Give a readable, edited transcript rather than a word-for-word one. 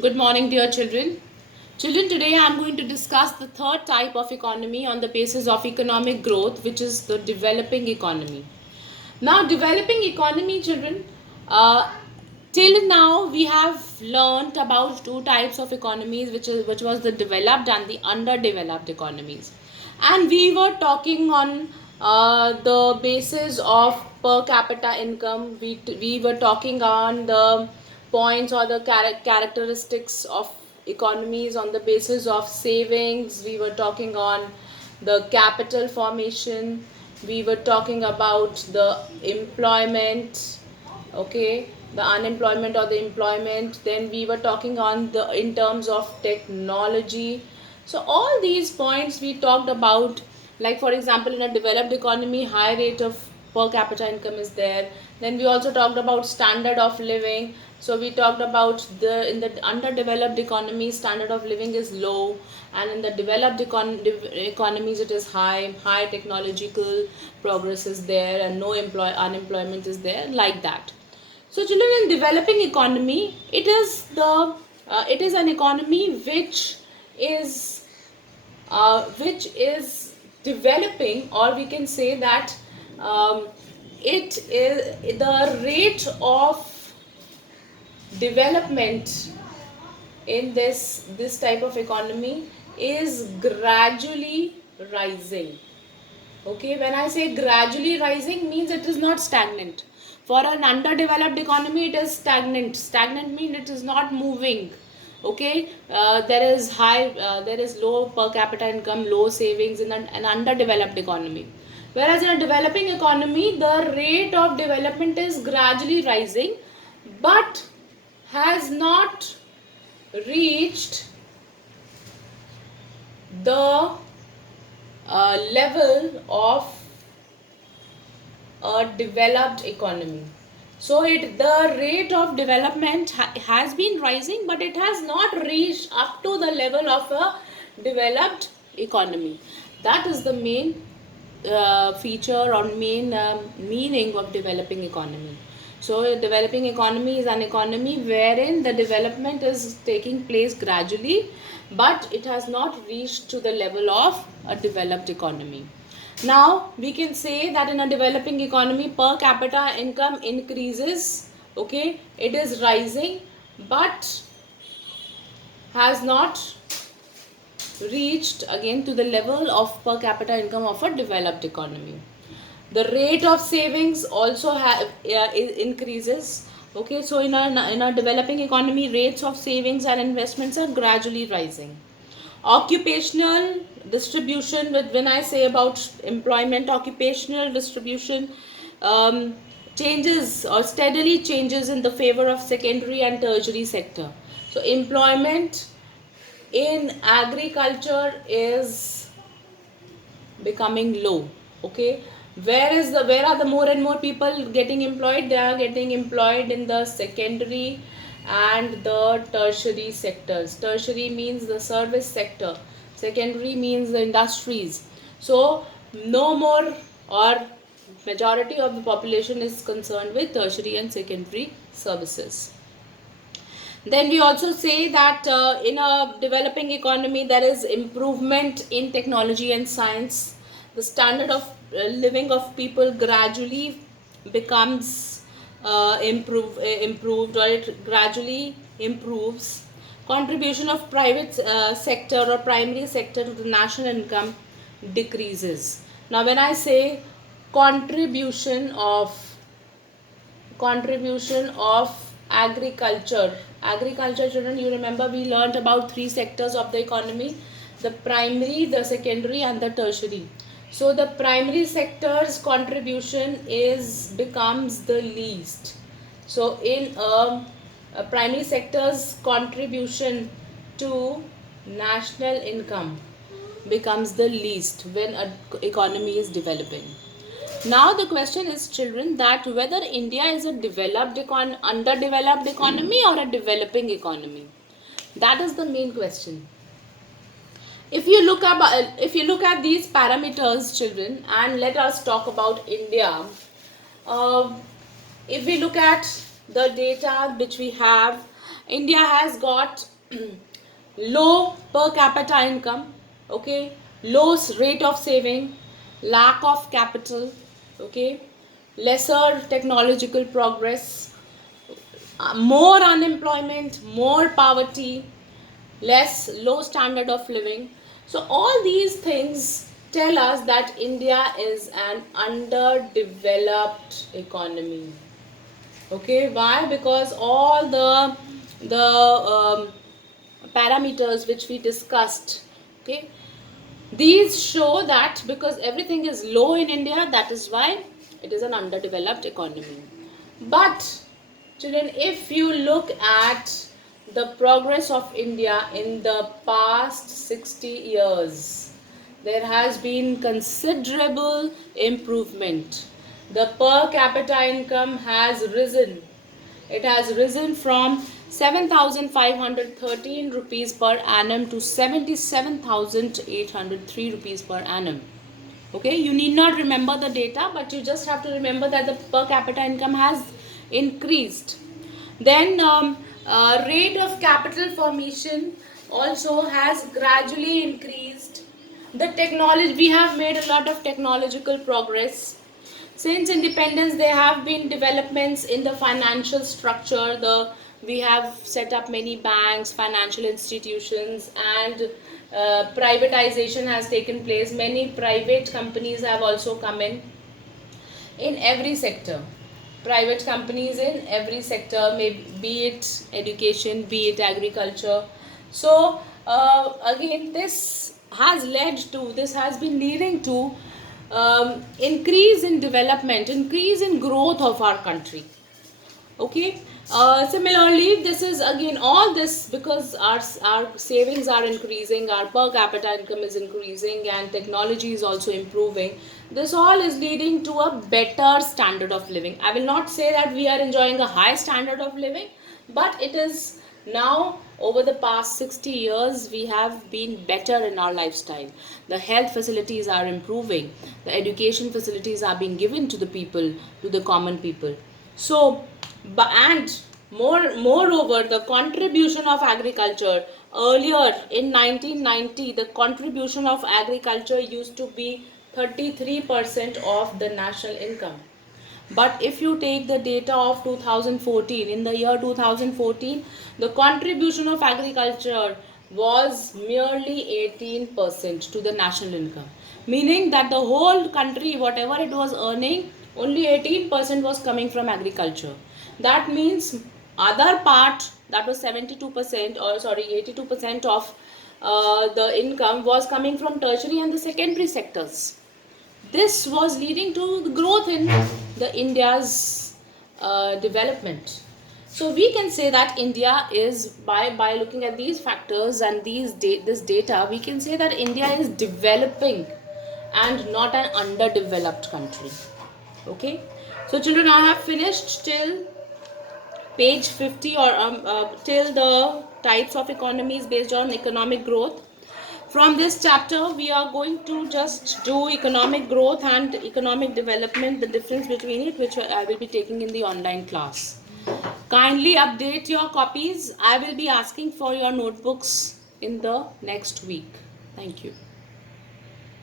Good morning, dear children. Children, today I am going to discuss the third type of economy on the basis of economic growth, which is the developing economy. Now, developing economy, children, uh, till now we have learnt about two types of economies, which was the developed and the underdeveloped economies, and we were talking on the basis of per capita income. We were talking on the points or the characteristics of economies on the basis of savings. We were talking on the capital formation. We were talking about the employment, okay, the unemployment or the employment. Then we were talking on the in terms of technology. So all these points we talked about, like for example in a developed economy high rate of per capita income is there. Then we also talked about standard of living. So we talked about the in the underdeveloped economy standard of living is low, and in the developed economies it is high technological progress is there, and no unemployment is there, like that. So children, in developing economy, it is an economy which is developing, or we can say that um, it is the rate of development in this type of economy is gradually rising. Okay, when I say gradually rising means it is not stagnant. For an underdeveloped economy it is stagnant means it is not moving. Okay, there is low per capita income, low savings in an underdeveloped economy, whereas in a developing economy the rate of development is gradually rising, but has not reached the level of a developed economy. So the rate of development has been rising, but it has not reached up to the level of a developed economy. That is the main feature or main meaning of developing economy. So a developing economy is an economy wherein the development is taking place gradually, but it has not reached to the level of a developed economy. Now we can say that in a developing economy per capita income increases, okay, it is rising, but has not reached again to the level of per capita income of a developed economy. The rate of savings also increases. Okay, so in a developing economy rates of savings and investments are gradually rising. Occupational distribution, when I say about employment, occupational distribution um, changes or steadily changes in the favor of secondary and tertiary sector. So employment in agriculture is becoming low. Okay, where are the more and more people getting employed? They are getting employed in the secondary and the tertiary sectors. Tertiary means the service sector, secondary means the industries. So no more, or majority of the population is concerned with tertiary and secondary services. Then we also say that in a developing economy there is improvement in technology and science. The standard of living of people gradually becomes improved, or it gradually improves. Contribution of private sector or primary sector to the national income decreases. Now when I say contribution of agriculture, children, you remember we learned about three sectors of the economy: the primary, the secondary, and the tertiary. So the primary sector's contribution is becomes the least. So in a primary sector's contribution to national income becomes the least when an economy is developing. Now the question is, children, that whether India is a underdeveloped economy or a developing economy. That is the main question. If you look at these parameters, children, and let us talk about India. Uh, if we look at the data which we have, India has got low per capita income, okay, low rate of saving, lack of capital, okay, lesser technological progress, more unemployment, more poverty, less low standard of living. So all these things tell us that India is an underdeveloped economy. Okay, why? Because all the parameters which we discussed, okay, these show that because everything is low in India, that is why it is an underdeveloped economy. But children, if you look at the progress of India in the past 60 years, there has been considerable improvement. The per capita income has risen. It has risen from 7,513 rupees per annum to 77,803 rupees per annum. Okay, you need not remember the data, but you just have to remember that the per capita income has increased. Then rate of capital formation also has gradually increased. The technology, we have made a lot of technological progress. Since independence, there have been developments in the financial structure. We have set up many banks, financial institutions, and privatization has taken place. Many private companies have also come in every sector. Private companies in every sector, be it education, be it agriculture. So again, this has been leading to increase in development, increase in growth of our country. Okay, similarly, this is again all this because our savings are increasing, our per capita income is increasing, and technology is also improving. This all is leading to a better standard of living. I will not say that we are enjoying a high standard of living, but it is now, over the past 60 years, we have been better in our lifestyle. The health facilities are improving, the education facilities are being given to the people, to the common people. So, and moreover, the contribution of agriculture, earlier in 1990, the contribution of agriculture used to be 33% of the national income. But if you take the data of 2014, in the year 2014, the contribution of agriculture was merely 18% to the national income. Meaning that the whole country, whatever it was earning, only 18% was coming from agriculture. That means other part, that was 72%, or sorry, 82% of the income was coming from tertiary and the secondary sectors. This was leading to the growth in the India's development. So we can say that India is, by looking at these factors and this data, we can say that India is developing and not an underdeveloped country. Okay, so children, I have finished till page 50, or till the types of economies based on economic growth. From this chapter, we are going to just do economic growth and economic development, the difference between it, which I will be taking in the online class. Kindly update your copies. I will be asking for your notebooks in the next week. Thank you.